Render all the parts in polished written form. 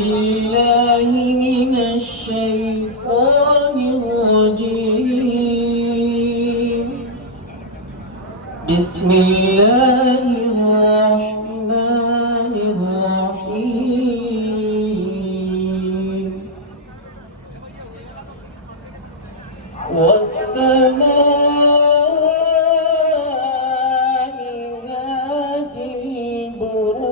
بالله من الشيطان الرجيم. بسم الله الرحمن الرحيم. والسماء ذات البروج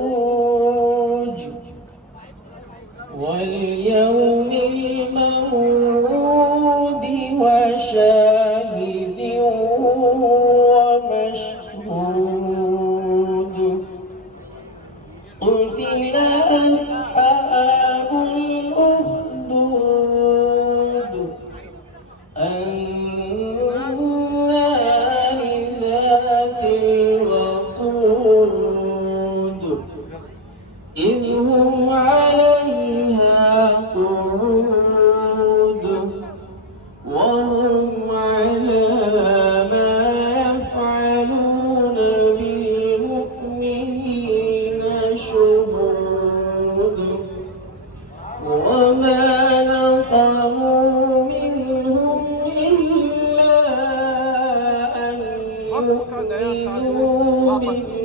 واليوم الموعود وشاهد ومشهود. قتل أصحاب الأخدود النار ذات الوقود إذ هم عليها قعود وهم على ما يفعلون بالمؤمنين شهود. وما نقموا منهم إلا أن يؤمنوا بالله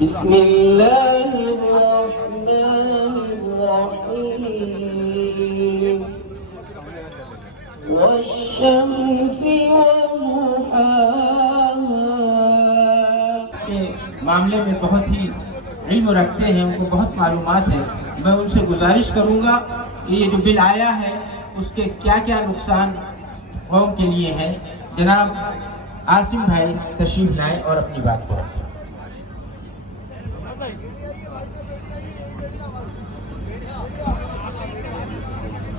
بسم الله الرحمن الرحيم. والشمس وضحاها. کے معاملے میں بہت ہی علم رکھتے ہیں، ان کو بہت معلومات ہے. میں ان سے گزارش کروں گا کہ یہ جو بل آیا ہے اس کے کیا کیا نقصان قوم کے لیے ہیں. جناب عاصم بھائی تشریف لائیں اور اپنی بات کو رکھیں.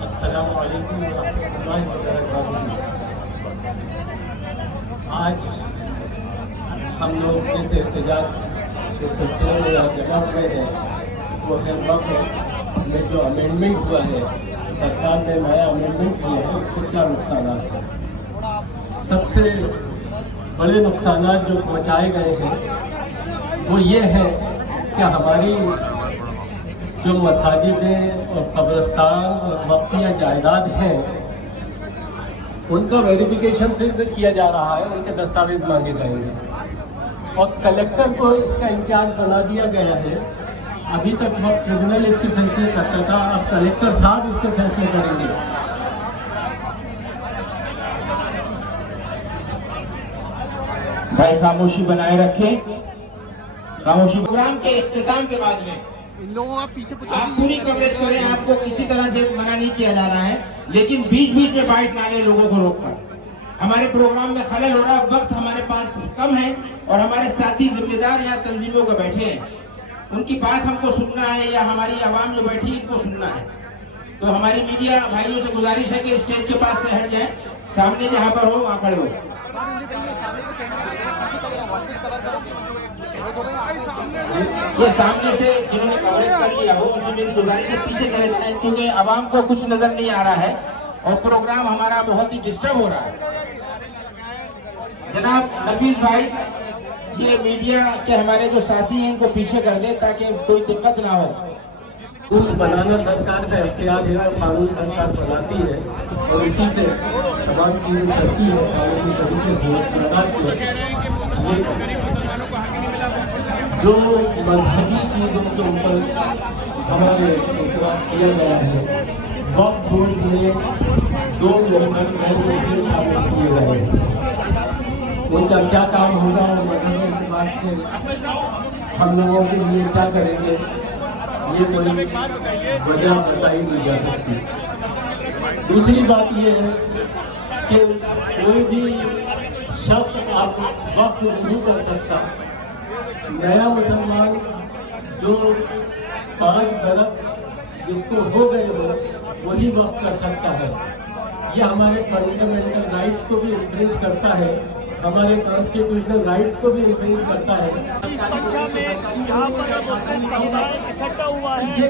السلام علیکم ورحمۃ اللہ وبرکاتہ. آج ہم لوگ جس احتجاج کے سلسلے میں جمع ہوئے ہیں وہ ہے وقت میں جو امینڈمنٹ ہوا ہے، سرکار نے نیا امینڈمنٹ کیا ہے، اس سے کیا نقصانات ہیں. سب سے بڑے نقصانات جو پہنچائے گئے ہیں وہ یہ ہے کہ ہماری جو مساجدیں اور قبرستان اور وقفیہ جائیداد ہیں ان کا ویریفیکیشن سے کیا جا رہا ہے، ان کے دستاویز مانگے جائیں گے اور کلیکٹر کو اس کا انچارج بنا دیا گیا ہے. ابھی تک وقت ٹریبونل اس کے فیصلے کرتا تھا، اب کلیکٹر صاحب اس کے فیصلے کریں گے. بھائی خاموشی بنائے رکھیں. خاموشی. پروگرام کے اختتام کے بعد میں آپ پوری کوریج کریں. آپ کو کسی طرح سے منع نہیں کیا جا رہا ہے، لیکن بیچ بیچ میں بائٹ نہ لیں لوگوں کو روک کر. ہمارے پروگرام میں خلل ہو رہا ہے، وقت ہمارے پاس کم ہے اور ہمارے ساتھی ذمہ دار یہاں تنظیموں کے بیٹھے ہیں، ان کی بات ہم کو سننا ہے یا ہماری عوام جو بیٹھی ان کو سننا ہے. تو ہماری میڈیا بھائیوں سے گزارش ہے کہ اسٹیج کے پاس سے ہٹ جائیں، سامنے جہاں پر ہو وہاں کھڑے ہو. یہ سامنے سے جنہوں نے کوریج کر لیا ہو ان سے میری گزارش ہے پیچھے چلے جائیں، کیونکہ عوام کو کچھ نظر نہیں آ رہا ہے اور پروگرام ہمارا بہت ہی ڈسٹرب ہو رہا ہے. جناب نفیس بھائی یہ میڈیا کے ہمارے جو ساتھی ہیں ان کو پیچھے کر دیں تاکہ کوئی دقت نہ ہو. رول بنانا سرکار کا اختیار ہے اور قانون سرکار بناتی ہے اور اسی سے تمام چیزیں چلتی ہیں قانونی طریقے سے. جو مذہبی چیزوں کے اوپر ہمارے اعتراض کیا گیا ہے، وقت بورڈ میں 2 ممبر غیر شامل کیے گئے ہیں. ان کا کیا کام ہوگا اور مذہبی اعتبار سے ہم لوگوں کے لیے کیا کریں گے، یہ کوئی وجہ بتائی نہیں جا سکتی. دوسری بات یہ ہے کہ کوئی بھی شخص آپ وقف نہیں کر سکتا. نیا مسلمان جو 5 برس جس کو ہو گئے ہو وہی وقف کر سکتا ہے. یہ ہمارے فنڈامنٹل رائٹس کو بھی انفرنج کرتا ہے، ہمارے کانسٹیٹیوشنل رائٹس کو بھی انفرنج کرتا ہے۔ یہاں پر اکٹھا ہوا ہے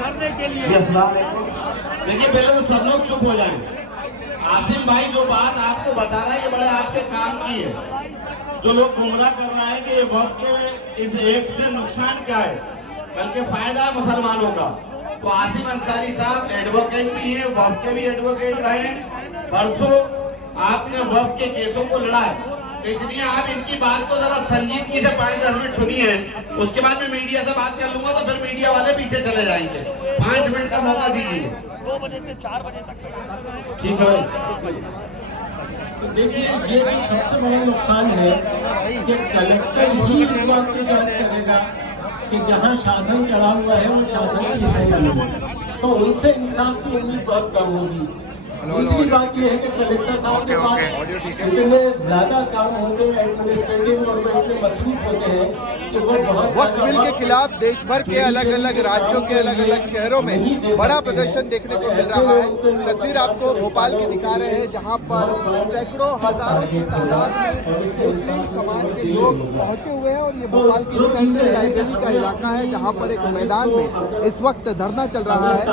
کرنے کے لیے۔ السلام علیکم۔ دیکھیے پہلے تو سب لوگ چپ ہو جائیں۔ عاصم بھائی جو بات آپ کو بتا رہا ہے یہ بڑے آپ کے کام کی ہے۔ جو لوگ گمراہ کر رہا ہے کہ یہ وقت کے اس ایک سے نقصان کیا ہے بلکہ فائدہ ہے مسلمانوں کا، تو عاصم انصاری صاحب ایڈوکیٹ بھی ہیں، وقت کے بھی ایڈوکیٹ رہے، پرسوں آپ نے وقت کے کیسوں کو لڑا ہے، اس لیے آپ ان کی بات کو ذرا سنجیدگی سے 5-10 منٹ سنیے، اس کے بعد میں میڈیا سے بات کر لوں گا تو پھر میڈیا والے پیچھے چلے جائیں گے۔ 5 منٹ کا موقع دیجیے۔ 2 بجے سے 4 بجے تک۔ ٹھیک ہے۔ دیکھیے یہ جو سب سے بڑا نقصان ہے کہ کلیکٹر ہی اس بات کی جانچ کرے گا کہ جہاں شاسن چڑھا ہوا ہے وہ شاسن کی ہے یا نہیں، تو ان سے انصاف کی امید بہت کم ہوگی۔ دوسری بات یہ ہے کہ کلیکٹر صاحب کے پاس اتنے زیادہ کام ہوتے ہیں ایڈمنسٹریٹو اور وہ اتنے مصروف ہوتے ہیں کہ وہ بہت وقف بل کے خلاف دیش بھر کے الگ الگ راجیوں کے الگ الگ شہروں میں بڑا پردرشن دیکھنے کو مل رہا ہے۔ تصویر آپ کو بھوپال کی دکھا رہے ہیں جہاں پر سینکڑوں ہزاروں کی تعداد میں مسلم سماج کے لوگ پہنچے ہوئے ہیں، اور یہ بھوپال کی سینٹرل لائبریری کا علاقہ ہے جہاں پر ایک میدان میں اس وقت دھرنا چل رہا ہے۔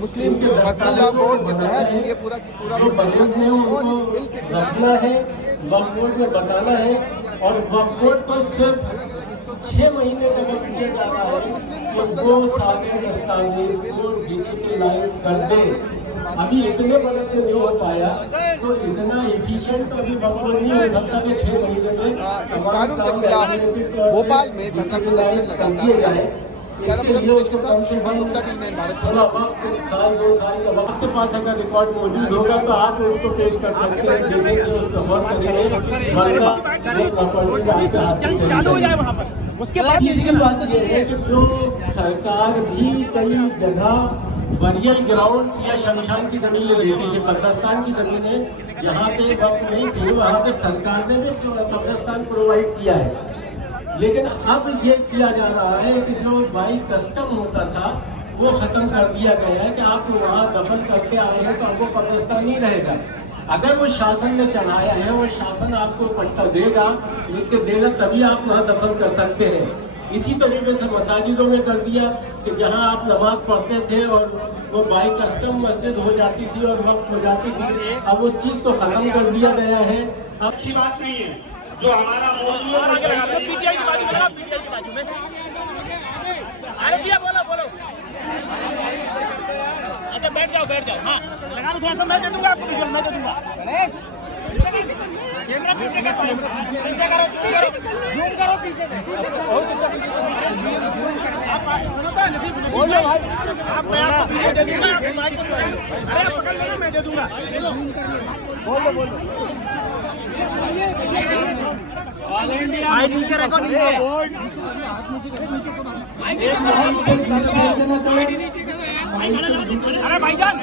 مسلم پرسنل لا بورڈ کے تحت یہ پورا کی پورا پردرشن ہے اور اس بل کے رکھنا ہے، وقف بورڈ میں بتانا ہے، اور وقف بورڈ کو صرف 6 مہینے کا وقت دیا جا رہا ہے کہ وہ سارے دستاویز کو ڈیجیٹلائز کر دے۔ ابھی اتنے برس سے نہیں ہو پایا تو اتنا ایفیشینٹ تو ابھی وقف بورڈ نہیں ہو سکتا کہ 6 مہینے میں اس قانون کے خلاف بھوپال میں دھرنا پردرشن لگاتار جاری ہے۔ کے ساتھ شیوان گپتا ٹی وی 9 بھارت تھوڑا وقت 2 سال کا وقت کے پاس اگر ریکارڈ موجود ہوگا تو آپ ان کو پیش کر سکتے ہیں، دیکھیں گے اس کو غور کریں گے، ورنہ وہ پراپرٹی آپ کے ہاتھ سے چلی جائے گی۔ اس کے بعد یہ بات یہ ہے کہ جو سرکار بھی کئی جگہ بریل گراؤنڈ یا شمشان کی زمینیں دیتی ہے، قبرستان کی زمینیں جہاں پہ وقت نہیں تھی وہاں پہ سرکار نے بھی قبرستان پرووائڈ کیا ہے، لیکن اب یہ کیا جا رہا ہے کہ جو بائی کسٹم ہوتا تھا وہ ختم کر دیا گیا ہے کہ آپ وہاں دفن کر کے آئے ہیں تو اب وہ قبرستان نہیں رہے گا۔ اگر وہ شاسن نے چڑھایا ہے وہ شاسن آپ کو پٹا دے گا، لکھ کے دے گا، تبھی آپ وہاں دفن کر سکتے ہیں۔ اسی طریقے سے مساجدوں میں کر دیا کہ جہاں آپ نماز پڑھتے تھے اور وہ بائی کسٹم مسجد ہو جاتی تھی اور وقت ہو جاتی تھی، اب اس چیز کو ختم کر دیا گیا ہے۔ اب اچھی بات نہیں ہے جو ہمارا موضوع ہے۔ پی ٹی آئی کی بازو میں ارے بھیا بولو اچھا بیٹھ جاؤ ہاں لگا لو تھوڑا سا، میں دے دوں گا آپ کو ویژول، میں دے دوں گا۔ کیمرہ پیچھے کرو زوم کرو پیچھے آپ سنو تو نصیب بولو آپ، میں آپ کو پیچھے دے دوں گا، آپ مائک کو ارے آپ پکڑ لینا، میں دے دوں گا۔ بولو آئی نیچے رکھو، ارے بھائی جان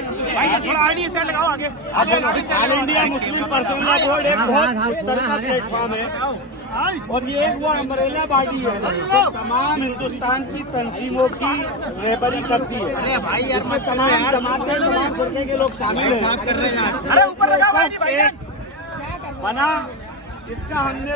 تھوڑا آئی ڈی اسٹینڈ لگاؤ آگے۔ آل انڈیا مسلم پرسنل لا بورڈ ایک بہت مشترکہ پلیٹ فارم ہے اور یہ ایک وہ امبریلا باڈی ہے جو تمام ہندوستان کی تنظیموں کی رہبری کرتی ہے۔ اس میں تمام جماعتیں، تمام فرقے کے لوگ شامل ہیں۔ بنا اس کا ہم نے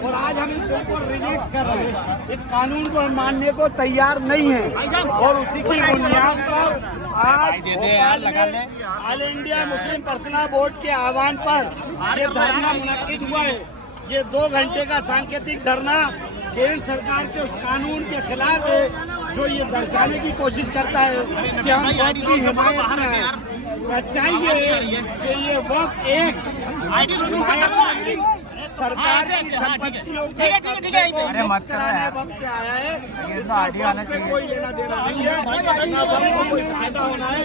اور آج ہم اس بل کو ریجیکٹ کر رہے ہیں۔ اس قانون کو ہم ماننے کو تیار نہیں ہیں، اور اسی کی بنیاد پر آج بھوپال میں آل انڈیا مسلم پرسنل بورڈ کے آہوان پر یہ دھرنا منعقد ہوا ہے۔ یہ 2 گھنٹے کا سانکیتک دھرنا کیندر سرکار کے اس قانون کے خلاف ہے جو یہ درشانے کی کوشش کرتا ہے کہ ہم وقت کی حمایت میں ہیں۔ سچائی یہ ہے کہ یہ وقت ایک سرکار کی سمپتیوں کے قبضے کو مکمل کرانے وقت سے آیا ہے۔ اس کا وقت پہ کوئی لینا دینا نہیں ہے، نہ وقت کو کوئی فائدہ ہونا ہے،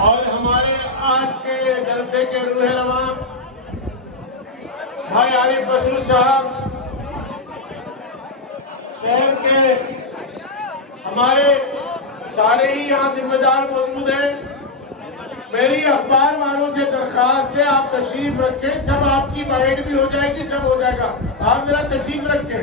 اور ہمارے آج کے جلسے کے روح رواں بھائی عارف بشیر صاحب، شہر کے ہمارے سارے ہی یہاں ذمہ دار موجود ہیں۔ میری اخبار والوں سے درخواست ہے آپ تشریف رکھیں، سب آپ کی بائٹ بھی ہو جائے گی، سب ہو جائے گا، آپ ذرا تشریف رکھیں۔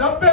90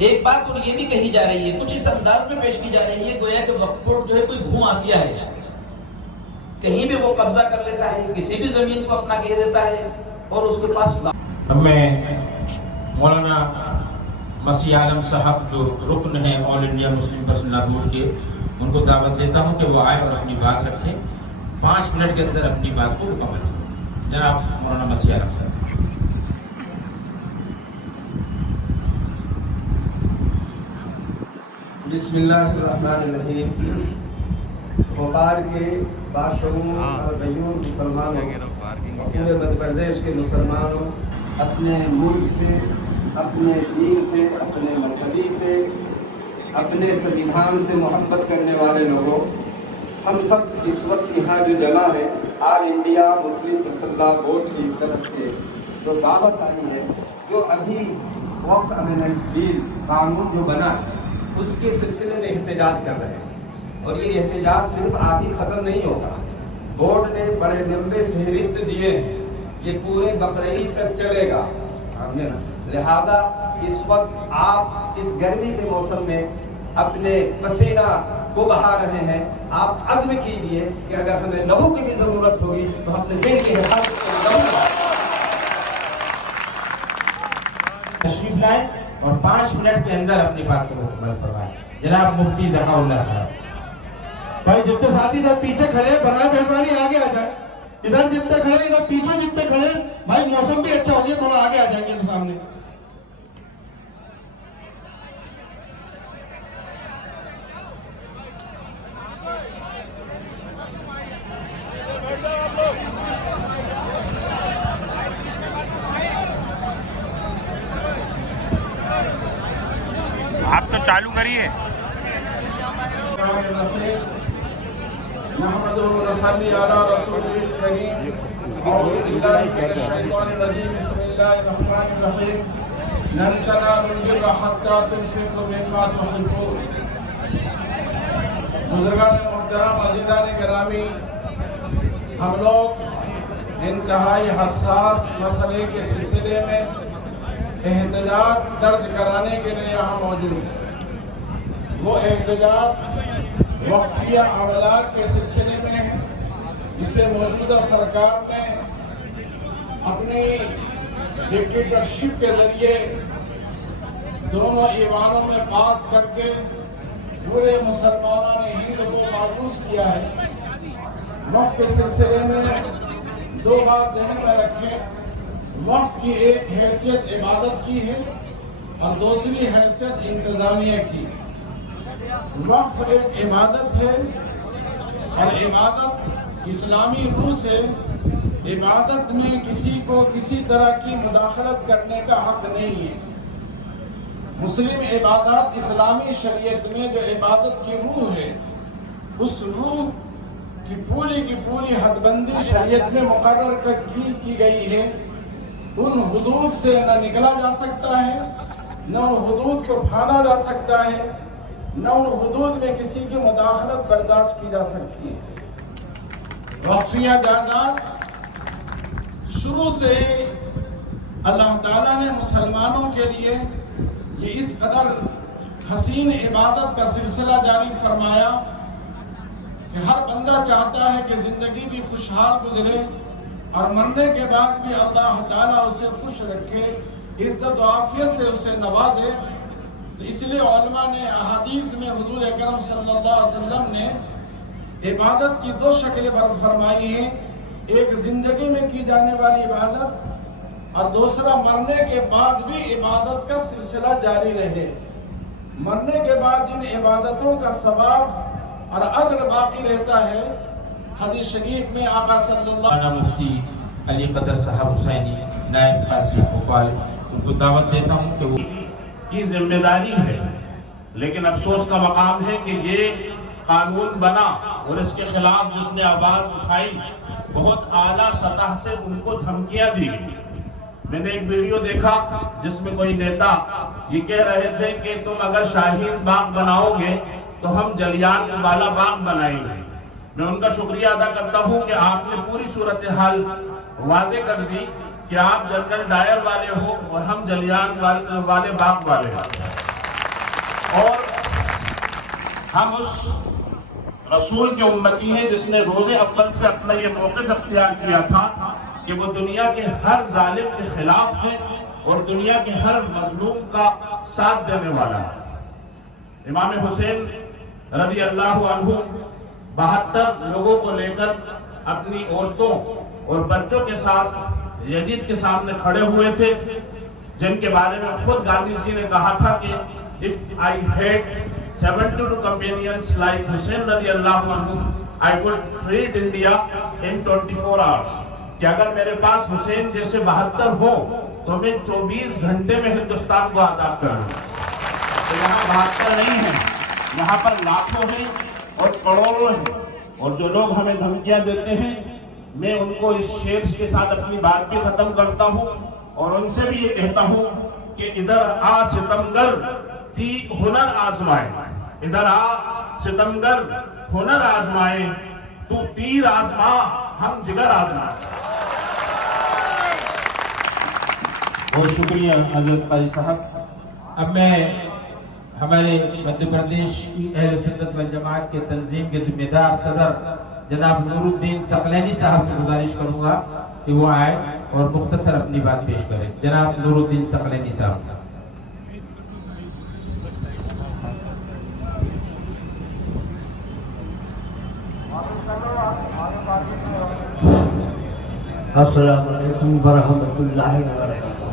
ایک بات اور یہ بھی کہی جا رہی ہے، کچھ اس انداز میں پیش کی جا رہی ہے گویا کہ وقف بورڈ جو ہے کوئی بھو مافیا ہے، کہیں بھی وہ قبضہ کر لیتا ہے، کسی بھی زمین کو اپنا کہہ دیتا ہے اور اس کے پاس میں مولانا مسیح عالم صاحب جو رکن ہیں آل انڈیا مسلم پرسنل بورڈ کے، ان کو دعوت دیتا ہوں کہ وہ آئے اور اپنی بات رکھیں، 5 منٹ کے اندر اپنی بات کو مکمل کریں۔ جناب مولانا مسیح عالم صاحب۔ بسم اللہ الرحمن الرحیم۔ بھوپال کے باشعور اور غیور مسلمانوں، پورے مدھیہ پردیش کے مسلمانوں، اپنے ملک سے، اپنے دین سے، اپنے مذہبی سے، اپنے سنویدھان سے محبت کرنے والے لوگوں، ہم سب اس وقت یہاں جو جمع ہے، آل انڈیا مسلم پرسنل بورڈ کی طرف سے جو دعوت آئی ہے، جو ابھی وقف امینڈمنٹ بل قانون جو بنا ہے اس کے سلسلے میں احتجاج کر رہے ہیں، اور یہ احتجاج صرف آج ہی ختم نہیں ہوگا۔ بورڈ نے بڑے لمبے فہرست دیے ہیں، یہ پورے بقرعید تک چلے گا، لہذا اس وقت آپ اس گرمی کے موسم میں اپنے پسینہ کو بہا رہے ہیں، آپ عزم کیجئے کہ اگر ہمیں لہو کی بھی ضرورت ہوگی تو ہم نے دین کی حفاظت کے لہو کا تشریف لائیں اور 5 منٹ کے اندر اپنی بات کو مکمل فرمائیں۔ جناب مفتی ذکا اللہ صاحب۔ بھائی جتنے ساتھی ادھر پیچھے کھڑے برائے مہربانی آگے آ جائیں، ادھر جتنے کھڑے ادھر پیچھے جتنے کھڑے، بھائی موسم بھی اچھا ہو گیا، تھوڑا آگے آ جائیں گے سامنے۔ آپ تو چالو کریے۔ محمد رسول علی رسول الکریم، اعوذ باللہ من الشیطان الرجیم، بسم اللہ الرحمن الرحیم، لن تنالوا البر حتی تنفقوا مما تحبون۔ بزرگان محترم، عزیزان گرامی، ہم لوگ انتہائی حساس مسئلے کے سلسلے میں احتجاج درج کرانے کے لیے یہاں موجود ہیں۔ وہ احتجاج وقفیہ عملات کے سلسلے میں ہے، جسے موجودہ سرکار نے اپنی ڈکٹیٹرشپ کے ذریعے دونوں ایوانوں میں پاس کر کے پورے مسلمانوں نے ہند کو مایوس کیا ہے۔ وقف کے سلسلے میں 2 بات ذہن میں رکھیں، وقف کی ایک حیثیت عبادت کی ہے اور دوسری حیثیت انتظامیہ کی۔ وقف ایک عبادت ہے اور عبادت اسلامی روح سے عبادت میں کسی کو کسی طرح کی مداخلت کرنے کا حق نہیں ہے۔ مسلم عبادات اسلامی شریعت میں جو عبادت کی روح ہے، اس روح کی پوری حد بندی شریعت میں مقرر کی گئی ہے۔ ان حدود سے نہ نکلا جا سکتا ہے، نہ ان حدود کو پھاڑا جا سکتا ہے، نہ ان حدود میں کسی کی مداخلت برداشت کی جا سکتی ہے۔ وقفیہ جائیداد شروع سے اللہ تعالیٰ نے مسلمانوں کے لیے یہ اس قدر حسین عبادت کا سلسلہ جاری فرمایا کہ ہر بندہ چاہتا ہے کہ زندگی بھی خوشحال گزرے اور مرنے کے بعد بھی اللہ تعالیٰ اسے خوش رکھے، عزت و عافیت سے اسے نوازے۔ تو اس لیے علماء نے احادیث میں حضور اکرم صلی اللہ علیہ وسلم نے عبادت کی 2 شکلیں فرمائی ہیں، ایک زندگی میں کی جانے والی عبادت اور دوسرا مرنے کے بعد بھی عبادت کا سلسلہ جاری رہے۔ مرنے کے بعد جن عبادتوں کا ثواب اور اجر باقی رہتا ہے، حدیث شریف میں آقا صلی اللہ مولانا مفتی علی قدر صاحب حسینی نائب قاضی بھوپال، ان کو دعوت دیتا ہوں کہ وہ کی ذمہ داری ہے، لیکن افسوس کا مقام ہے کہ یہ قانون بنا اور اس کے خلاف جس نے آواز اٹھائی بہت اعلیٰ سطح سے ان کو دھمکیاں دی گئی۔ میں نے ایک ویڈیو دیکھا جس میں کوئی نیتا یہ کہہ رہے تھے کہ تم اگر شاہین باغ بناؤ گے تو ہم جلیان والا باغ بنائیں گے۔ میں ان کا شکریہ ادا کرتا ہوں کہ آپ نے پوری صورتحال واضح کر دی کہ آپ جنرل ڈائر والے ہو اور ہم جلیان والے باغ والے ہیں۔ اور ہم اس رسول کے امتی ہیں جس نے روز اول سے اپنا یہ موقف اختیار کیا تھا کہ وہ دنیا کے ہر ظالم کے خلاف ہے اور دنیا کے ہر مظلوم کا ساتھ دینے والا ہے۔ امام حسین رضی اللہ عنہ 72 لوگوں کو لے کر اپنی عورتوں اور بچوں کے ساتھ یزید کے سامنے کھڑے ہوئے تھے، جن کے بارے میں خود گاندھی جی نے کہا تھا کہ if I had 72 companions like Hussein رضی اللہ عنہ I could free India in 24 hours، کہ اگر میرے پاس حسین جیسے 72 ہو تو میں 24 گھنٹے میں ہندوستان کو آزاد کر دوں۔ تو یہاں 72 نہیں ہیں، یہاں پر لاکھوں ہیں اور کروڑوں ہیں، اور جو لوگ ہمیں دھمکیاں دیتے ہیں میں ان کو اس شعر کے ساتھ اپنی بات بھی ختم کرتا ہوں اور ان سے بھی یہ کہتا ہوں کہ ادھر آ ستمگر ہنر آزمائے، ادھر آ ستمگر ہنر آزمائے، تو تیر آزما ہم جگر آزمائے۔ بہت شکریہ حضرت قاضی صاحب۔ اب میں ہمارے مدھیہ پردیش کی اہل سنت والجماعت کے تنظیم کے ذمہ دار صدر جناب نور الدین ثقلینی صاحب سے گزارش کروں گا کہ وہ آئے اور مختصر اپنی بات پیش کریں۔ جناب نور الدین ثقلینی صاحب۔ السلام علیکم ورحمۃ اللہ وبرکاتہ۔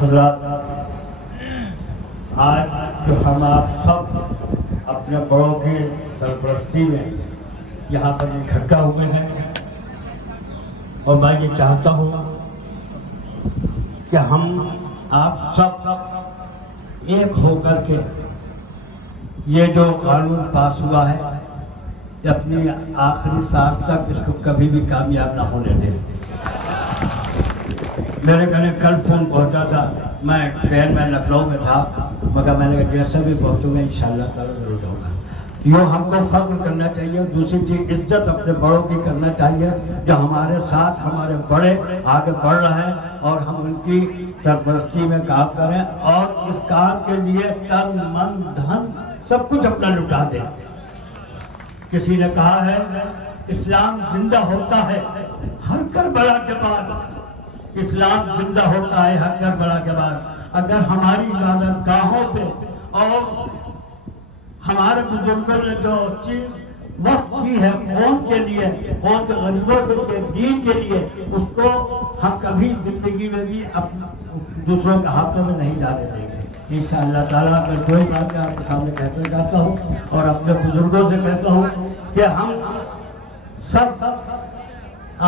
حضرات، آج جو ہم آپ سب اپنے بڑوں کی سرپرستی میں یہاں پر اکٹھا ہوئے ہیں، اور میں یہ چاہتا ہوں کہ ہم آپ سب ایک ہو کر کے یہ جو قانون پاس ہوا ہے اپنی آخری سانس تک اس کو کبھی بھی کامیاب نہ ہونے دیں۔ میرے گھر کل فون پہنچا تھا، میں ٹرین میں لکھنؤ میں تھا، مگر میں نے کہا جیسے بھی پہنچوں گا انشاءاللہ تعالیٰ ضرور ہوگا۔ یوں ہم کو فخر کرنا چاہیے، دوسری چیز عزت اپنے بڑوں کی کرنا چاہیے، جو ہمارے ساتھ ہمارے بڑے آگے بڑھ رہے ہیں، اور ہم ان کی سرپرستی میں کام کریں اور اس کام کے لیے تن من دھن سب کچھ اپنا لٹا دیں۔ کسی نے کہا ہے اسلام زندہ ہوتا ہے ہر کربلا کے بعد، اسلام زندہ ہوتا ہے ہر کربلا کے بعد۔ اگر ہماری عبادت گاہوں پہ اور ہمارے بزرگوں نے جو چیز وقت کی ہے قوم کے لیے، قوم کے غریبوں کے دین کے لیے، اس کو ہم کبھی زندگی میں بھی دوسروں کے ہاتھوں میں نہیں جانے دیں گے انشاءاللہ تعالیٰ۔ میں کوئی بات میں آپ کے سامنے کہنا چاہتا ہوں اور اپنے بزرگوں سے کہتا ہوں کہ ہم سب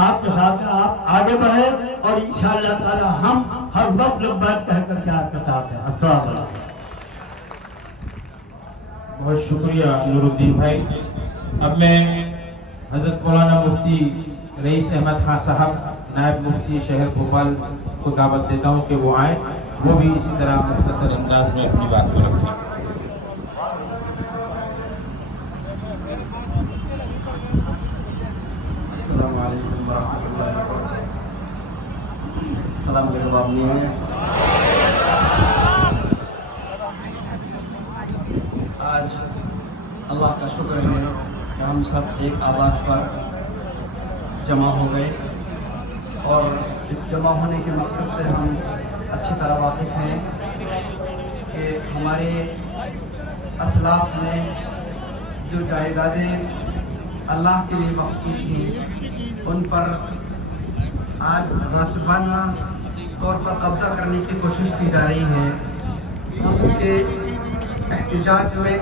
آپ کے ساتھ آپ آگے بڑھیں، اور انشاءاللہ تعالیٰ ہم ہر وقت لبیک کہہ کر کے آپ کے ساتھ ہیں۔ السلام علیکم۔ بہت شکریہ نور الدین بھائی۔ اب میں حضرت مولانا مفتی رئیس احمد خان صاحب نائب مفتی شہر بھوپال کو دعوت دیتا ہوں کہ وہ آئیں، وہ بھی اسی طرح مختصر انداز میں اپنی بات کو رکھیں۔ السلام علیکم ورحمۃ اللہ وبرکاتہ۔ سلام کے جواب نہیں ہے۔ آج اللہ کا شکر ہے کہ ہم سب ایک آواز پر جمع ہو گئے، اور اس جمع ہونے کے مقصد سے ہم اچھی طرح واقف ہیں کہ ہمارے اسلاف نے جو جائیدادیں اللہ کے لیے وقف کی تھیں ان پر آج غاصبانہ طور پر قبضہ کرنے کی کوشش کی جا رہی ہے۔ اس کے احتجاج میں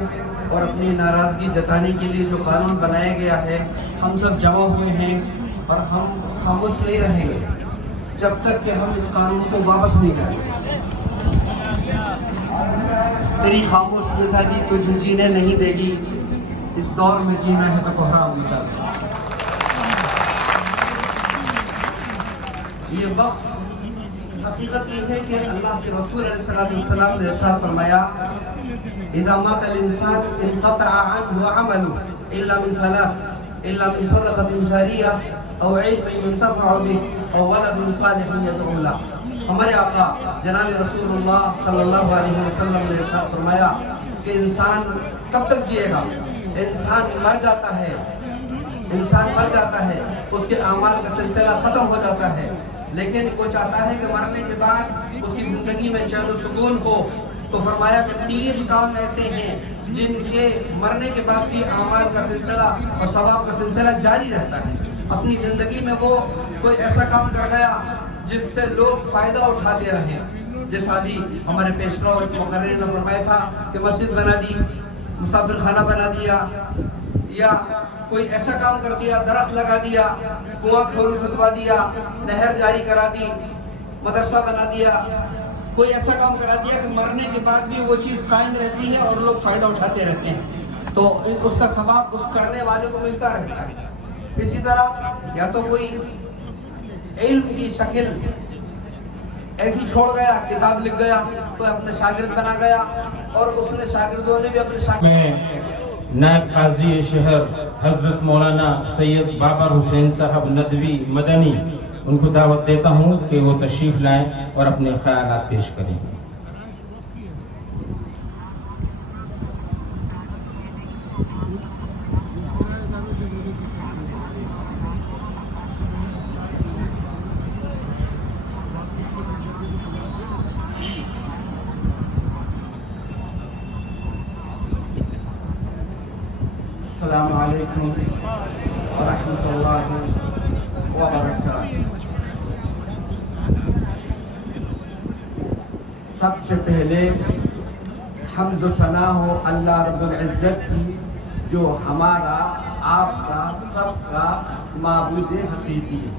اور اپنی ناراضگی جتانے کے لیے جو قانون بنایا گیا ہے، ہم سب جمع ہوئے ہیں اور ہم خاموش نہیں رہیں گے جب تک کہ ہم اس قانون کو واپس نہیں کریں گے۔ تیری خاموش مزاجی تجھے جینے نہیں دے گی، اس دور میں جینا ہے تو کوحرام مچا دے۔ یہ وقت حقیقت یہ ہے کہ اللہ کے رسول علیہ السلام نے ارشاد فرمایا اذا مات الانسان انقطع عنه عمله الا من ثلاث الا من صدقة جارية او علم ينتفع به او ولد صالح يدعو له۔ ہمارے آقا جناب رسول اللہ صلی اللہ علیہ وسلم نے ارشاد فرمایا کہ انسان کب تک جیے گا؟ انسان مر جاتا ہے، انسان مر جاتا ہے، اس کے اعمال کا سلسلہ ختم ہو جاتا ہے، لیکن وہ چاہتا ہے کہ مرنے کے بعد اس کی زندگی میں چین و سکون ہو، تو فرمایا کہ 3 کام ایسے ہیں جن کے مرنے کے بعد بھی اعمال کا سلسلہ اور ثواب کا سلسلہ جاری رہتا ہے۔ اپنی زندگی میں وہ کوئی ایسا کام کر گیا جس سے لوگ فائدہ اٹھاتے رہیں، جیسا ابھی ہمارے پیشرو ایک مقرر نے فرمایا تھا کہ مسجد بنا دی، مسافر خانہ بنا دیا، یا کوئی ایسا کام کر دیا، درخت لگا دیا، کنواں کھدوا دیا، نہر جاری کرا دی، مدرسہ بنا دیا، کوئی ایسا کام کرا دیا کہ مرنے کے بعد بھی وہ چیز قائم رہتی ہے اور لوگ فائدہ اٹھاتے رہتے ہیں، تو اس کا ثواب اس کرنے والے کو ملتا رہتا ہے۔ اسی طرح یا تو کوئی علم کی شکل ایسی چھوڑ گیا، کتاب لکھ گیا، کوئی اپنے شاگرد بنا گیا، اور اس نے شاگردوں نے بھی اپنے شاگرد نائب قاضی شہر حضرت مولانا سید بابر حسین صاحب ندوی مدنی ان کو دعوت دیتا ہوں کہ وہ تشریف لائیں اور اپنے خیالات پیش کریں۔ السلام علیکم ورحمۃ اللہ وبرکاتہ۔ سب سے پہلے حمد و ثنا ہو اللہ رب العزت کی، جو ہمارا، آپ کا، سب کا معبود حقیقی ہے،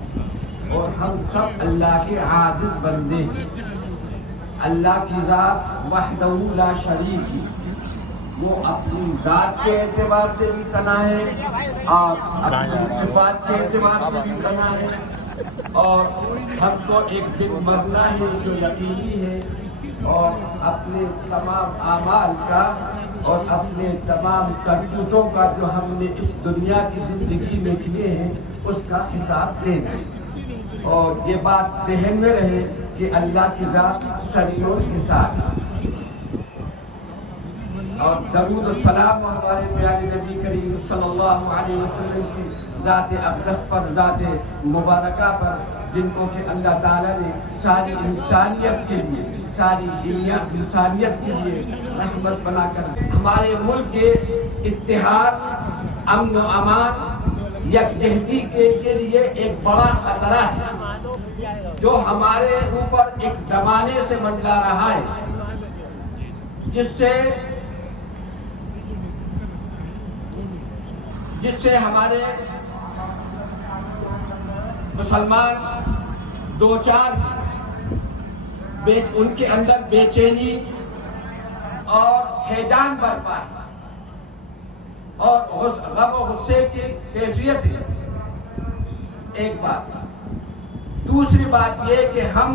اور ہم سب اللہ کے عاجز بندے ہیں۔ اللہ کی ذات وحدہ لا شریک ہے، وہ اپنی ذات کے اعتبار سے بھی تنہا ہے اور اپنی صفات کے اعتبار سے بھی تنہا ہے، اور ہم کو ایک دن مرنا ہے جو یقینی ہے، اور اپنے تمام اعمال کا اور اپنے تمام کرتوتوں کا جو ہم نے اس دنیا کی زندگی میں کیے ہیں اس کا حساب دینا ہے، اور یہ بات ذہن میں رہے کہ اللہ کی ذات سریع الحساب ہے۔ اور درود و سلام ہمارے پیارے نبی کریم صلی اللہ علیہ وسلم کی ذات اقدس پر، ذات مبارکہ پر، جن کو کہ اللہ تعالیٰ نے ساری انسانیت کے لیے، ساری انسانیت کے لیے رحمت بنا کر ہمارے ملک کے اتحاد، امن و امان، یکجہتی کے لیے ایک بڑا خطرہ ہے جو ہمارے اوپر ایک زمانے سے منڈلا رہا ہے، جس سے ہمارے مسلمان دو چار ان کے اندر بے چینی اور ہیجان برپا ہے اور غم و غصے کی کیفیت ہے، ایک بات۔ دوسری بات یہ کہ ہم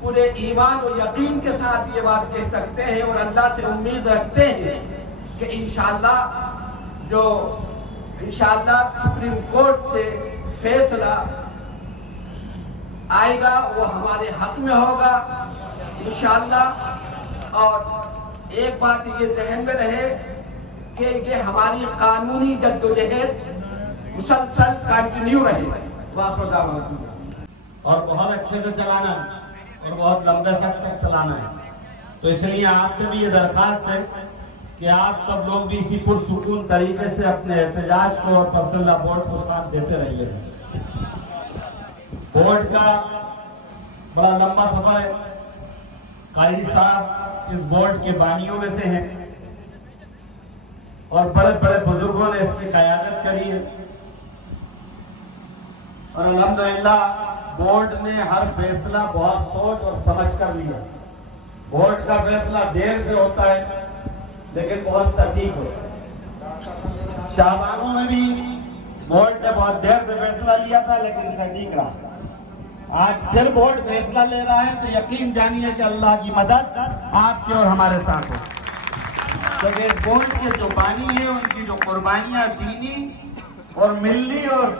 پورے ایمان و یقین کے ساتھ یہ بات کہہ سکتے ہیں اور اللہ سے امید رکھتے ہیں کہ انشاءاللہ سپریم کورٹ سے فیصلہ آئے گا وہ ہمارے حق میں ہوگا انشاءاللہ۔ اور ایک بات یہ ذہن میں رہے کہ یہ ہماری قانونی جدوجہد مسلسل کنٹینیو رہے گا، اور بہت اچھے سے چلانا اور بہت لمبے سب تک چلانا ہے۔ تو اس لیے آپ سے بھی یہ درخواست ہے کہ آپ سب لوگ بھی اسی پرسکون طریقے سے اپنے احتجاج کو اور پرسنل لا بورڈ کو ساتھ دیتے رہیے۔ بورڈ کا بڑا لمبا سفر ہے، قاری صاحب اس بورڈ کے بانیوں میں سے ہیں اور بڑے بڑے بزرگوں نے اس کی قیادت کری ہے، اور الحمدللہ بورڈ نے ہر فیصلہ بہت سوچ اور سمجھ کر لیا۔ بورڈ کا فیصلہ دیر سے ہوتا ہے لیکن بہت سٹیک ہوتا ہے۔ شاہبانوں میں بھی بورڈ نے بہت دیر سے فیصلہ لیا تھا لیکن سٹیک رہا۔ آج پھر بورڈ فیصلہ لے رہا ہے تو یقین جانیے کہ اللہ کی مدد آپ کے اور ہمارے ساتھ ہو، کیونکہ اس بورڈ کے جو بانی ہیں ان کی جو قربانیاں دینی اور ملی اور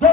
2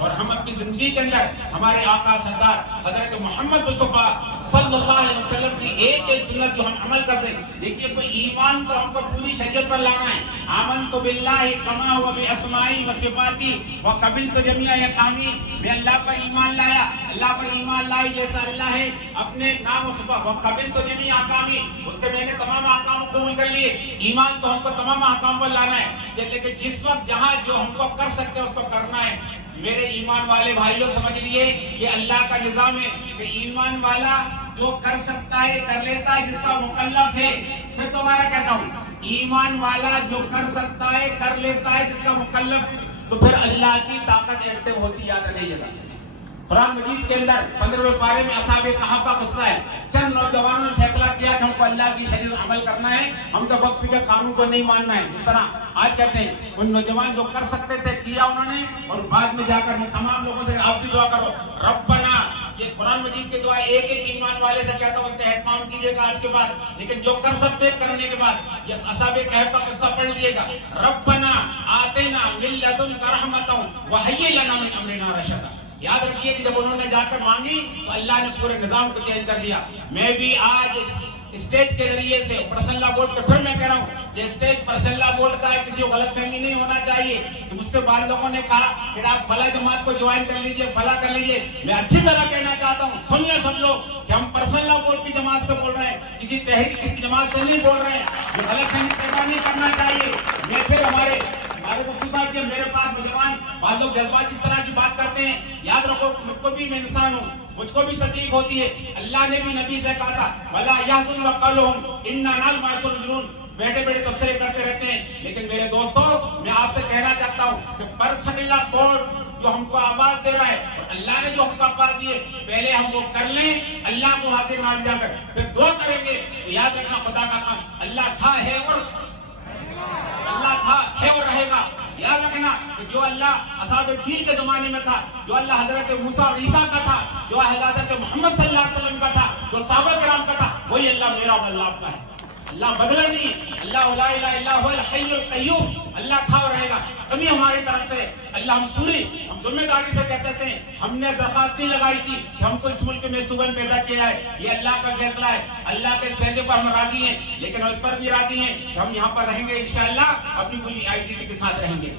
اور ہم اپنی زندگی کے اندر ہمارے آقا سردار حضرت محمد مصطفیٰ صلی اللہ علیہ وسلم کی ایک ایک سنت جو ہم عمل کر سکیں. دیکھیے کوئی ایمان تو ہم کو پوری شریعت پر لانا ہے. آمنت باللہ کما ہوا باسمائی و صفاتی و قبلت جمیع احکامی. میں اللہ پر ایمان لایا, اللہ پر ایمان لائی جیسا اللہ ہے, اپنے نام و صفات و قبلت جمیع احکامی, اس کے میں نے تمام احکام قبول کر لیے. ایمان تو ہم کو تمام احکام پر لانا ہے, لیکن جس وقت جہاں جو ہم کو کر سکتے ہیں اس کو کرنا ہے. میرے ایمان والے بھائیوں سمجھ لیے یہ اللہ کا نظام ہے کہ ایمان والا جو کر سکتا ہے کر لیتا ہے, جس کا مکلف ہے. پھر دوبارہ کہتا ہوں, ایمان والا جو کر سکتا ہے کر لیتا ہے جس کا مکلف ہے, تو پھر اللہ کی طاقت ایکٹیو ہوتی, یاد رکھیے گا. قرآن مجید کے اندر 15ویں پارے میں اصحاب کہف کا قصہ ہے. چند نوجوانوں نے فیصلہ کیا کہ ہم کو اللہ کی شریعت عمل کرنا ہے, ہم تو وقت کے قانون کو نہیں ماننا ہے. جس طرح آج کہتے ہیں ان نوجوان جو کر سکتے تھے کیا انہوں نے, اور بعد میں جا کر میں تمام لوگوں سے آپ بھی دعا کرو, ربنا, یہ قرآن مجید کی دعا ایک ایک ایمان والے سے کہتا ہوں, اس کا اہتمام کیجئے گا آج کے بعد. لیکن جو کر سکتے کرنے کے بعد یہ اصحاب کہف کا قصہ پڑھ لیجئے گا. ربنا آتینا من لدنک رحمۃ وہیئ لنا من امرنا رشدا. یاد رکھیے کہ جب انہوں نے جا کر مانگی تو اللہ نے پورے نظام کو چینج کر دیا. میں بھی آج اسٹیج کے ذریعے سے پرسنلہ بورڈ پہ پھر میں کہہ رہا ہوں, یہ اسٹیج پرسنلہ بورڈ کا ہے, کسی کو غلط فہمی نہیں ہونا چاہیے کہ مجھ سے بعض لوگوں نے کہا کہ آپ فلاں جماعت کو جوائن کر لیجئے, فلاں کر لیجئے. میں اچھی طرح کہنا چاہتا ہوں, سن لیں سب لوگ کہ ہم پرسنلہ بورڈ کی جماعت سے بول رہے ہیں, کسی تحریک کسی جماعت سے نہیں بول رہے ہیں. یہ غلط فہمی پیدا نہیں کرنا چاہیے. میں پھر ہمارے مصیبہ کہ میرے پاس نوجوان بعض لوگ جذبات جس طرح کی بات کرتے ہیں, یاد رکھو مجھ کو بھی, میں انسان ہوں, مجھ کو بھی تکلیف ہوتی ہے. اللہ نے بھی نبی سے کہا تھا وَلَا يَحْزُنْكَ قَوْلُهُمْ إِنَّا نَحْنُ مَعَ الْمُؤْمِنِينَ. بیٹھے بیٹھے تبصرے کرتے رہتے ہیں, لیکن میرے دوستو میں آپ سے کہنا چاہتا ہوں کہ پرسنلہ بورڈ جو ہم کو آواز دے رہا ہے, اور اللہ نے جو ہم کو آواز دی ہے, پہلے ہم وہ کر لیں, اللہ کو حاصل ناز جا کر پھر دعا کریں گے. یاد رکھنا خدا کا کام اللہ تھا ہے اور اللہ تھا ہے اور رہے گا. یاد رکھنا کہ جو اللہ اصحاب فیل کے زمانے میں تھا, جو اللہ حضرت موسیٰ اور عیسیٰ کا تھا, جو حضرت محمد صلی اللہ علیہ وسلم کا تھا, جو صحابہ کرام کا تھا, وہی اللہ میرا اور اللہ آپ کا ہے. اللہ بدلا نہیں. اللہ لا الہ الا هو الحی القیوم. اللہ تھا اور رہے گا. کمی ہماری طرف سے اللہ ہم پوری ہم ذمہ داری سے کہتے تھے, ہم نے درخواست نہیں لگائی تھی کہ ہم کو اس ملک میں صوبہ پیدا کیا ہے, یہ اللہ کا فیصلہ ہے. اللہ کے اس فیصلے پر ہم راضی ہیں, لیکن ہم اس پر بھی راضی ہیں کہ ہم یہاں پر رہیں گے انشاءاللہ, اپنی پوری آئیڈینٹی کے ساتھ رہیں گے.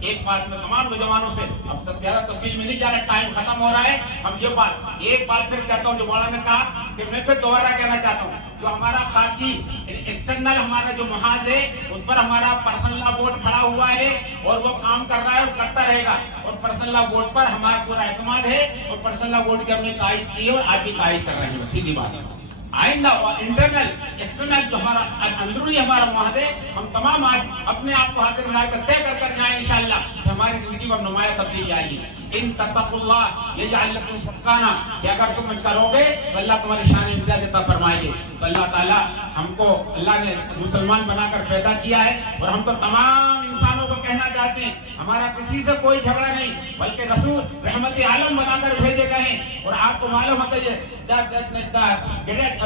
ایک بات میں تمام نوجوانوں سے, اب زیادہ تفصیل میں نہیں جا رہا, ٹائم ختم ہو رہا ہے. ہم یہ بات ایک بات پھر کہتا ہوں جو مولانا نے کہا, کہ میں پھر دوبارہ کہنا چاہتا ہوں, جو ہمارا خاکی ایکسٹرنل ہمارا جو محاذ ہے اس پر ہمارا پرسنلہ بورڈ کھڑا ہوا ہے اور وہ کام کر رہا ہے اور کرتا رہے گا, اور پرسنلہ بورڈ پر ہمارا پورا اعتماد ہے, اور پرسنلہ بورڈ کی ہم نے تائید کی ہے اور آپ بھی تائید کر رہے ہیں. سیدھی بات ہے. آئندہ انٹرنل ایکسٹرنل جو ہمارا اندرونی ہمارا معاہدے, ہم تمام آج اپنے آپ کو حاضر ملا کر طے کر جائیں انشاءاللہ کہ ہماری زندگی میں نمایاں تبدیلی آئے گی. ان تتقوا اللہ یجعل لکم فرقانا, کہ اگر تم مجھ کرو گے تو اللہ تمہاری شان امتیاز عطا فرمائے گے. تو اللہ تعالیٰ ہم کو, اللہ نے مسلمان بنا کر پیدا کیا ہے, اور ہم تو تمام انسانوں کو کہنا چاہتے ہیں ہمارا کسی سے کوئی جھگڑا نہیں, بلکہ رسول رحمت عالم بنا کر بھیجے گئے ہیں. اور آپ کو معلوم ہوتا ہے 100 گریٹ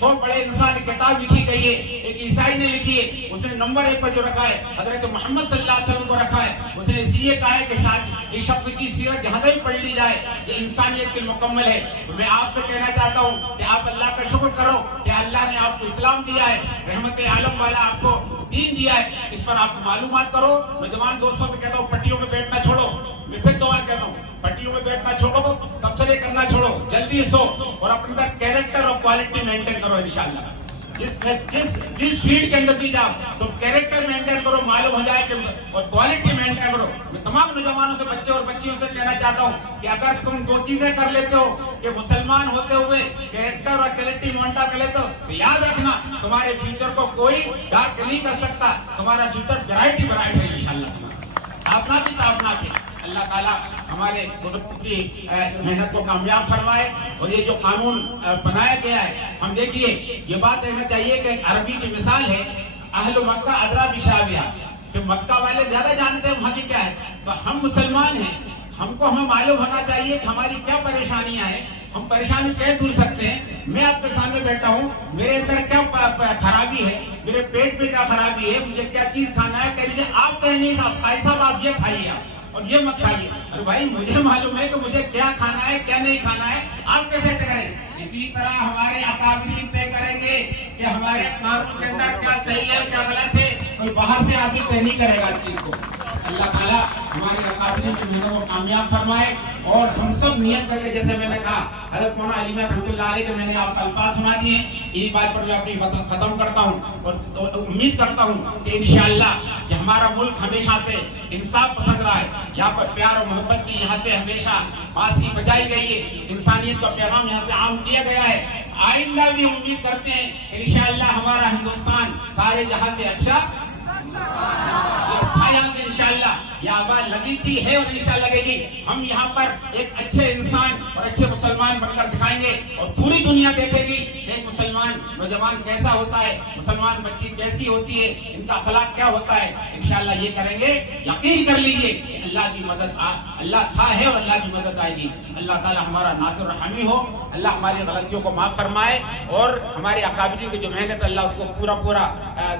100 بڑے انسان کی کتاب لکھی گئی ہے, ایک عیسائی نے لکھی ہے, اس نے نمبر 1 پر جو رکھا ہے حضرت محمد صلی اللہ علیہ وسلم کو رکھا ہے. اس نے اس لیے کہا ہے کہ اس شخص کی سیرت جہاں سے بھی پڑھ لی جائے جو انسانیت کے مکمل ہے. تو میں آپ سے کہنا چاہتا ہوں کہ آپ اللہ کا شکر کرو کہ اللہ نے آپ کو اسلام دیا ہے, رحمت عالم والا آپ کو دین دیا ہے, اس پر آپ معلومات کرو. نوجوان دوستوں سے کہتا ہوں پٹیوں میں بیٹھنا چھوڑو, میں پھر دوبارہ کہتا ہوں پٹیوں میں بیٹھنا چھوڑو, تبصرے کرنا چھوڑو, جلدی سو, اور اپنا کیریکٹر اور کوالٹی مینٹین کرو انشاءاللہ. جس فیلڈ کے اندر بھی جاؤ تو کیریکٹر مینٹین کرو, معلوم ہو جائے کہ, اور کوالٹی مینٹین کرو. میں تمام نوجوانوں سے, بچے اور بچیوں سے کہنا چاہتا ہوں کہ اگر تم 2 چیزیں کر لیتے ہو کہ مسلمان ہوتے ہوئے کیریکٹر اور کوالٹی مینٹین کر لیتے ہو, تو یاد رکھنا تمہارے فیوچر کو کوئی ڈارک نہیں کر سکتا. تمہارا فیوچر برائٹ ہے انشاءاللہ. اپنا بھی تاپنا کی اللہ تعالیٰ ہمارے بزرگوں کی محنت کو کامیاب فرمائے. اور یہ جو قانون بنایا گیا ہے, ہم دیکھیے یہ بات کہنا چاہیے کہ عربی کی مثال ہے اہل مکہ ادرا بشابیہ, کہ مکہ والے زیادہ جانتے ہیں وہاں کی کیا ہے. تو ہم مسلمان ہیں, ہمیں معلوم ہونا چاہیے کہ ہماری کیا پریشانیاں ہیں, ہم پریشانی کیسے دور سکتے ہیں. میں آپ کے سامنے بیٹھا ہوں, میرے اندر کیا خرابی ہے, میرے پیٹ میں کیا خرابی ہے, مجھے کیا چیز کھانا ہے, کہہ لیجیے آپ کہیں نہیں صاحب, بھائی صاحب آپ یہ کھائیے آپ, اور یہ مت کھائیے. اور بھائی مجھے معلوم ہے کہ مجھے کیا کھانا ہے کیا نہیں کھانا ہے, آپ کیسے طے کریں؟ اسی طرح ہمارے اکابرین طے کریں گے کہ ہمارے قانون کے اندر کیا صحیح ہے کیا غلط ہے. کوئی باہر سے آدمی طے نہیں کرے گا اس چیز کو. اللہ تعالیٰ ہمارے اکابرین کی محنت کو کامیاب فرمائے. اور ہم سب نیت کر کے, جیسے میں نے کہا حضرت مولانا علی محمد رحمۃ اللہ علیہ کے میں نے آپ کو الفاظ سنا دیے ہیں, یہی بات پر میں اپنی بات ختم کرتا ہوں. اور امید کرتا ہوں کہ انشاءاللہ کہ ہمارا ملک ہمیشہ سے انصاف پسند رہا ہے. یہاں پر پیار اور محبت کی یہاں سے ہمیشہ بازی بجائی گئی ہے, انسانیت کا پیغام یہاں سے عام کیا گیا ہے. آئندہ بھی امید کرتے ہیں انشاءاللہ ہمارا ہندوستان سارے جہاں سے اچھا یہاں سے انشاءاللہ یہ آواز لگی تھی ہے اور انشاءاللہ لگے گی. ہم یہاں پر ایک اچھے انسان اور اچھے مسلمان بن کر دکھائیں گے اور پوری دنیا دیکھے گی ایک مسلمان نوجوان کیسا ہوتا ہے, مسلمان بچی کیسی ہوتی ہے, ان کا اخلاق کیا ہوتا ہے. انشاءاللہ یہ کریں گے, یقین کر لیجئے کہ اللہ کی مدد اللہ تھا ہے اور اللہ کی مدد آئے گی. اللہ تعالی ہمارا ناصر و حامی ہو. اللہ ہماری غلطیوں کو معاف فرمائے اور ہمارے اکابرین کی جو محنت اللہ اس کو پورا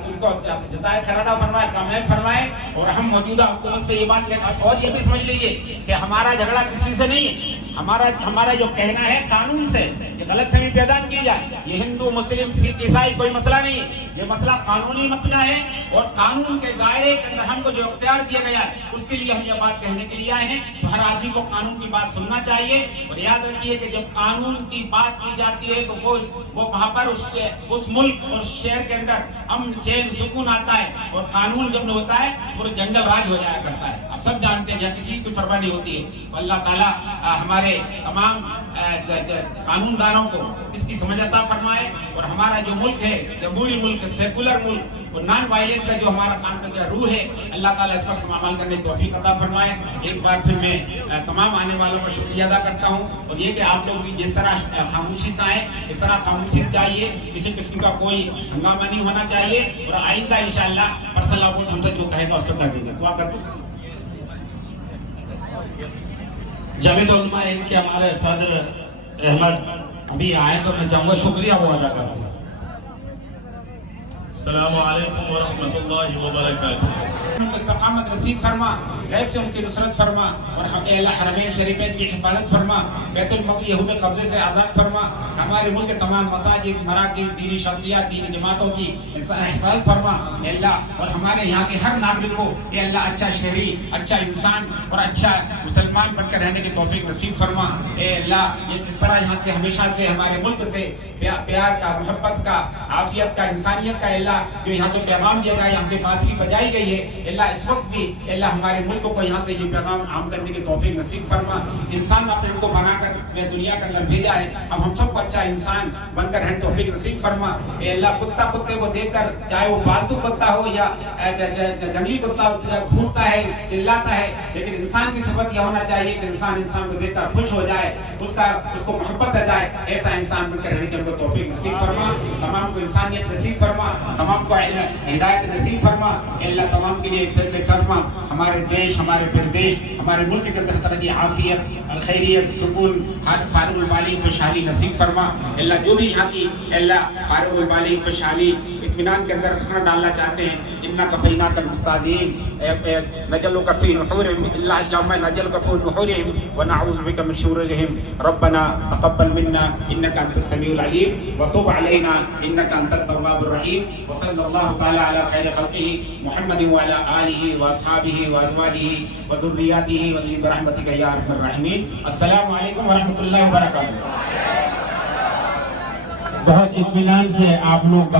ان کو جزائے خیر عطا فرمائے, کامیاب فرمائے. اور ہم موجودہ حکومت سے یہ بات کہتے ہیں, اور یہ بھی سمجھ لیجئے کہ ہمارا جھگڑا کسی سے نہیں ہے, ہمارا جو کہنا ہے قانون سے. یہ غلط فہمی پیدا کی جائے, یہ ہندو مسلم سکھ عیسائی کوئی مسئلہ نہیں ہے, یہ مسئلہ قانونی مسئلہ ہے. اور قانون کے دائرے کے اندر ہم کو جو اختیار دیا گیا ہے اس کے لیے ہم یہ بات کہنے کے لیے آئے ہیں. تو ہر آدمی کو قانون کی بات سننا چاہیے. اور یاد رکھیے کہ جب قانون کی بات کی جاتی ہے تو وہ وہاں پر اس ملک اور شہر کے اندر امن چین سکون آتا ہے. اور قانون جب نہ ہوتا ہے پورے جنگل راج ہو جایا کرتا ہے. آپ سب جانتے ہیں, کسی کی پرواہ نہیں ہوتی ہے. تو اللہ تعالیٰ ہمارے تمام قانون دانوں کو اس کی سمجھ عطا فرمائے. اور ہمارا جو ملک ہے جمہوری ملک, سیکولر ملک, اور نان وائلنس کا جو ہمارا قانون کا روح ہے, اللہ تعالیٰ اس پر عمل کرنے کی توفیق عطا فرمائے. ایک بار پھر میں تمام آنے والوں کا شکریہ ادا کرتا ہوں. اور یہ کہ آپ لوگ بھی جس طرح خاموشی سے آئے اس طرح خاموشی سے چاہیے, کسی قسم کا کوئی ہنگامہ نہیں ہونا چاہیے. اور آئندہ انشاءاللہ پرسنل ووٹ ہم سے جو کہے گا اس پر کر دیں گے. دعا کر دوں. جاوید علماء ہند کے ہمارے صدر احمد ابھی آئے تو میں چاہوں گا شکریہ وہ ادا کروں. السلام علیکم ورحمۃ اللہ وبرکاتہ. استقامت نصیب فرما, غیب سے ان کی نصرت فرما. اور اللہ حرمین شریفین کی حفاظت فرما, بیت المقدس یہود کے قبضے سے آزاد فرما. ہمارے ملک کے تمام مساجد, مراکز, دینی شخصیات, دینی جماعتوں کی حفاظت فرما اے اللہ. اور ہمارے یہاں کے ہر ناگرک کو اے اللہ اچھا شہری, اچھا انسان اور اچھا مسلمان بن کر رہنے کی توفیق نصیب فرما اے اللہ. یہ جس طرح یہاں سے ہمیشہ سے ہمارے ملک سے پیار کا, محبت کا, عافیت کا, انسانیت کا اللہ جو یہاں سے پیغام دیا گیا, یہاں سے بانسری بجائی گئی ہے اللہ, اس وقت بھی اللہ ہمارے ملک کو یہاں سے یہ پیغام عام کرنے کی توفیق نصیب فرما. انسان نے اپنے کو بنا کر دنیا کے اندر بھیجا ہے, اب ہم سب کو اچھا انسان بن کر رہنے توفیق نصیب فرما اے اللہ. کتے کو دیکھ کر, چاہے وہ پالتو کتا ہو یا جنگلی کتا, گھومتا ہے, چلاتا ہے, لیکن انسان کی صفت یہ ہونا چاہیے کہ انسان کو دیکھ کر خوش ہو جائے, اس کو محبت آ جائے. ایسا انسان بن کر رہنے کی توفیق نصیب فرما. تمام کو انسانیت نصیب فرما, تمام کو ہدایت نصیب فرما اللہ. تمام کے لیے فضل فرما. ہمارے دیش, ہمارے پردیش, ہمارے ملک کے اندر طرح کی عافیت, الخیریت, سکون, ہر فارغ البالی خوشحالی نصیب فرما اللہ. جو بھی یہاں کی اللہ فارغ البالی خوشحالی اطمینان کے اندر رکھنا ڈالنا چاہتے ہیں, انا کفیناک المستہزئین, نجلک فی نحورہم اللہم نجلک فی نحورہم ونعوذ بک من شرورہم. ربنا تقبل منا انک انت السمیع العلیم وتب علینا انک انت التواب الرحیم. وصلی اللہ تعالی علی خیر خلقہ محمد وعلی آلہ واصحابہ وازواجہ وذریاتہ برحمتک یا ارحم الراحمین. السلام علیکم ورحمۃ اللہ وبرکاتہ. بہت اطمینان سے آپ لوگ